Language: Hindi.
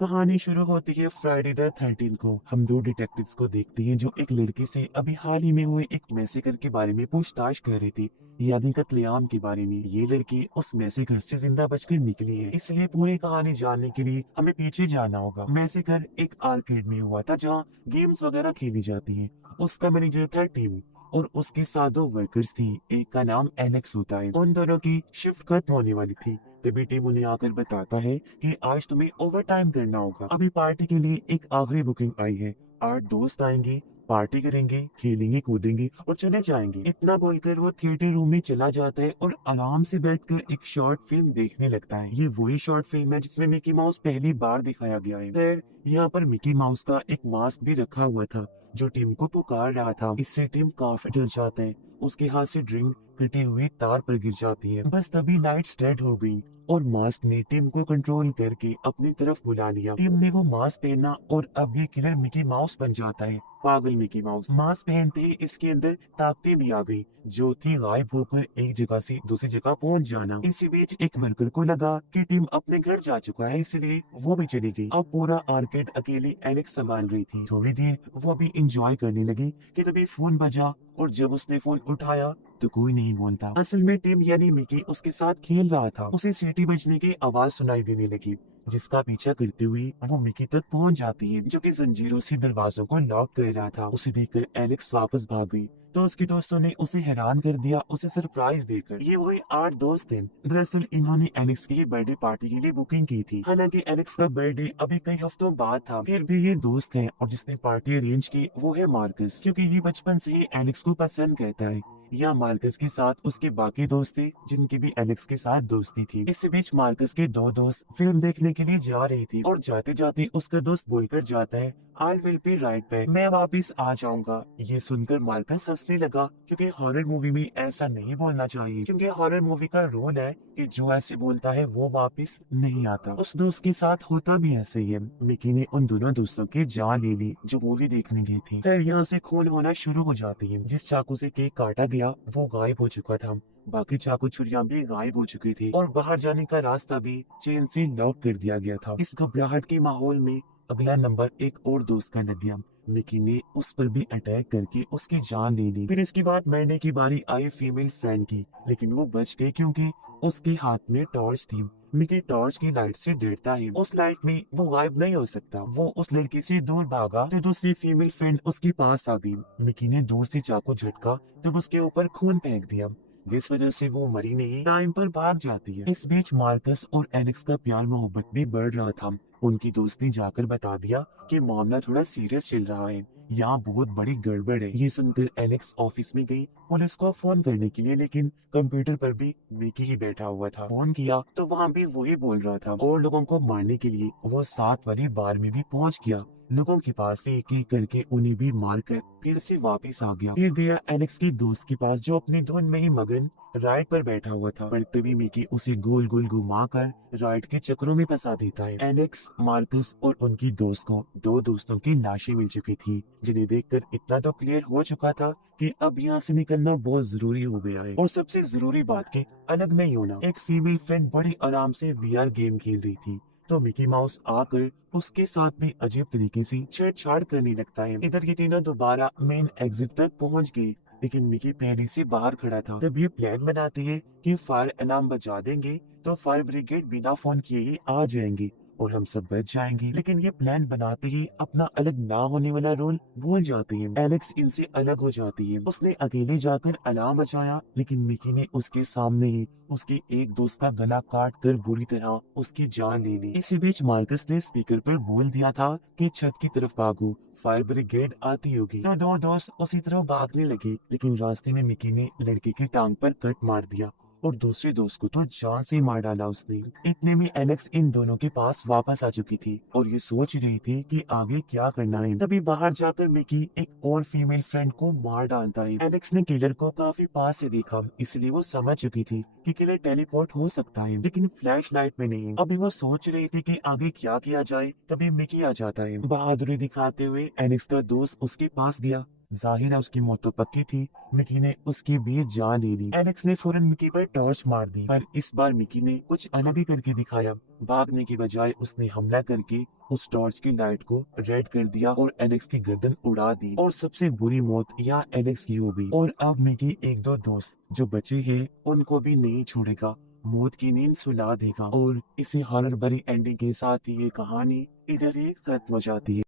कहानी शुरू होती है फ्राइडे द 13 को। हम दो डिटेक्टिव्स को देखते हैं जो एक लड़के से अभी हाल ही में हुए एक मैसेकर के बारे में पूछताछ कर रही थी, यानी कत्लेआम के बारे में। ये लड़की उस मैसेकर से जिंदा बचकर निकली है, इसलिए पूरी कहानी जानने के लिए हमें पीछे जाना होगा। मैसेकर एक आर्केड में हुआ था जहाँ गेम्स वगैरह खेली जाती हैं। उसका मैनेजर था टिम और उसके साथ दो वर्कर्स थी। एक का नाम एलेक्स होता है। उन दोनों की शिफ्ट खत्म होने वाली थी, तभी टिम उन्हें आकर बताता है कि आज तुम्हें ओवर टाइम करना होगा। अभी पार्टी के लिए एक आखिरी बुकिंग आई है। 8 दोस्त आएंगे, पार्टी करेंगे, खेलेंगे, कूदेंगे और चले जाएंगे। इतना बोलकर वो थिएटर रूम में चला जाता है और आराम से बैठकर एक शॉर्ट फिल्म देखने लगता है। ये वही शॉर्ट फिल्म है जिसमें मिकी माउस पहली बार दिखाया गया है। खैर, यहाँ पर मिकी माउस का एक मास्क भी रखा हुआ था जो टिम को पुकार रहा था। इससे टिम काफी डर जाता है। उसके हाथ से ड्रिंक कटे हुए तार पर गिर जाती है। बस तभी लाइट स्टार्ट हो गई और मास्क ने टिम को कंट्रोल करके अपनी तरफ बुला लिया। टिम ने वो मास्क पहना और अब ये किलर मिकी माउस बन जाता है। पागल मिकी माउस। मास्क पहनते ही इसके अंदर ताकतें भी आ गई, जो थी गायब होकर एक जगह से दूसरी जगह पहुंच जाना। इसी बीच एक वर्कर को लगा कि टिम अपने घर जा चुका है, इसलिए वो भी चली गई। अब पूरा आर्केड अकेली एलेक्स संभाल रही थी। थोड़ी देर वो भी इंजॉय करने लगी कि तभी फोन बजा और जब उसने फोन उठाया तो कोई नहीं बोलता। असल में टिम यानी मिकी उसके साथ खेल रहा था। उसे सीटी बजने की आवाज सुनाई देने लगी, जिसका पीछा करते हुए वो मिकी तक पहुंच जाती है, जो कि जंजीरों से दरवाजों को लॉक कर रहा था। उसे देखकर एलेक्स वापस भाग गई तो उसके दोस्तों ने उसे हैरान कर दिया, उसे सरप्राइज देकर। ये वही 8 दोस्त थे। दरअसल इन्होंने एलेक्स की बर्थडे पार्टी के लिए बुकिंग की थी। हालांकि एलेक्स का बर्थडे अभी कई हफ्तों बाद था, फिर भी ये दोस्त हैं और जिसने पार्टी अरेंज की वो है मार्कस, क्योंकि ये बचपन से ही एलेक्स को पसंद करता है। या मार्कस के साथ उसके बाकी दोस्त थे जिनकी भी एलेक्स के साथ दोस्ती थी। इसी बीच मार्कस के दो दोस्त फिल्म देखने के लिए जा रही थी और जाते जाते उसका दोस्त बोलकर जाता है, I will be right back, मैं वापिस आ जाऊंगा। ये सुनकर मार्कस हंसने लगा, क्योंकि हॉरर मूवी में ऐसा नहीं बोलना चाहिए, क्योंकि हॉरर मूवी का रूल है कि जो ऐसे बोलता है वो वापिस नहीं आता। उस दोस्त के साथ होता भी ऐसे ही है। मिकी ने उन दोनों दोस्तों की जान ले ली जो मूवी देखने गई थी। फिर यहाँ से खून होना शुरू हो जाती है। जिस चाकू से केक काटा गया वो गायब हो चुका था। बाकी चाकू छुरियां भी गायब हो चुकी थी और बाहर जाने का रास्ता भी चेन से लॉक कर दिया गया था। इस घबराहट के माहौल में अगला नंबर एक और दोस्त का लग गया। मिकी ने उस पर भी अटैक करके उसकी जान ले ली। फिर इसके बाद मरने की बारी आई फीमेल फ्रेंड की, लेकिन वो बच गई क्योंकि उसके हाथ में टॉर्च थी। मिकी टॉर्च की लाइट से डरता है। उस लाइट में वो गायब नहीं हो सकता। वो उस लड़की से दूर भागा तो दूसरी फीमेल फ्रेंड उसके पास आ गई। मिकी ने दूर से चाकू झटका तब उसके ऊपर खून फेंक दिया, जिस वजह से वो मरी नहीं, टाइम पर भाग जाती है। इस बीच मार्कस और एलेक्स का प्यार मोहब्बत भी बढ़ रहा था। उनकी दोस्त ने जाकर बता दिया कि मामला थोड़ा सीरियस चल रहा है, यहाँ बहुत बड़ी गड़बड़ है। ये सुनकर एलेक्स ऑफिस में गई पुलिस को फोन करने के लिए, लेकिन कंप्यूटर पर भी मिकी ही बैठा हुआ था। फोन किया तो वहाँ भी वही बोल रहा था और लोगों को मारने के लिए वो 7 वाली बार में भी पहुँच गया। लोगों के पास से एक एक करके उन्हें भी मारकर फिर से वापस आ गया। फिर गया एलेक्स के दोस्त के पास जो अपनी धुन में ही मगन राइड पर बैठा हुआ था, पर तभी मिकी उसे गोल गोल घुमाकर राइड के चक्रों में फंसा देता है। एलेक्स, मार्कस और उनकी दोस्त को 2 दोस्तों की लाशें मिल चुकी थी, जिन्हें देखकर इतना तो क्लियर हो चुका था कि अब यहाँ से निकलना बहुत जरूरी हो गया है। और सबसे जरूरी बात की अलग नहीं होना। एक फीमेल फ्रेंड बड़ी आराम से वीआर गेम खेल रही थी, तो मिकी माउस आकर उसके साथ भी अजीब तरीके से छेड़छाड़ करने लगता है। इधर ये तीनों दोबारा मेन एग्जिट तक पहुंच गए, लेकिन मिकी पहले से बाहर खड़ा था। तब ये प्लान बनाते हैं कि फायर अलार्म बजा देंगे तो फायर ब्रिगेड बिना फोन किए ही आ जाएंगे और हम सब बच जाएंगे। लेकिन ये प्लान बनाते ही अपना अलग ना होने वाला रोल भूल जाते हैं। एलेक्स इनसे अलग हो जाती है। उसने अकेले जाकर अलार्म बजाया, लेकिन मिकी ने उसके सामने ही उसके एक दोस्त का गला काट कर बुरी तरह उसकी जान ले ली। इसी बीच मार्कस ने स्पीकर पर बोल दिया था कि छत की तरफ भागो, फायर ब्रिगेड आती होगी। तो 2 दोस्त उसी तरफ भागने लगे, लेकिन रास्ते में मिकी ने लड़के की टांग पर कट मार दिया और दूसरे दोस्त को तो जान से मार डाला उसने। इतने में एलेक्स इन दोनों के पास वापस आ चुकी थी और ये सोच रही थी कि आगे क्या करना है। तभी बाहर जाकर मिकी एक और फीमेल फ्रेंड को मार डालता है। एलेक्स ने किलर को काफी पास से देखा, इसलिए वो समझ चुकी थी कि किलर टेलीपोर्ट हो सकता है, लेकिन फ्लैश लाइट में नहीं। अभी वो सोच रही थी कि आगे क्या किया जाए, तभी मिकी आ जाता है। बहादुरी दिखाते हुए एलेक्स का दोस्त उसके पास गया जाहिर है उसकी मौत तो पक्की थी। मिकी ने उसकी भी जान ले ली। एलेक्स ने फौरन मिकी पर टॉर्च मार दी, पर इस बार मिकी ने कुछ अलग ही करके दिखाया। भागने की बजाय उसने हमला करके उस टॉर्च की लाइट को रेड कर दिया और एलेक्स की गर्दन उड़ा दी। और सबसे बुरी मौत यहाँ एलेक्स की हो गई। और अब मिकी एक दो दोस्त जो बचे हैं उनको भी नहीं छोड़ेगा, मौत की नींद सुला देगा। और इसी हॉरर भरी एंडिंग के साथ ही ये कहानी इधर ही खत्म हो जाती है।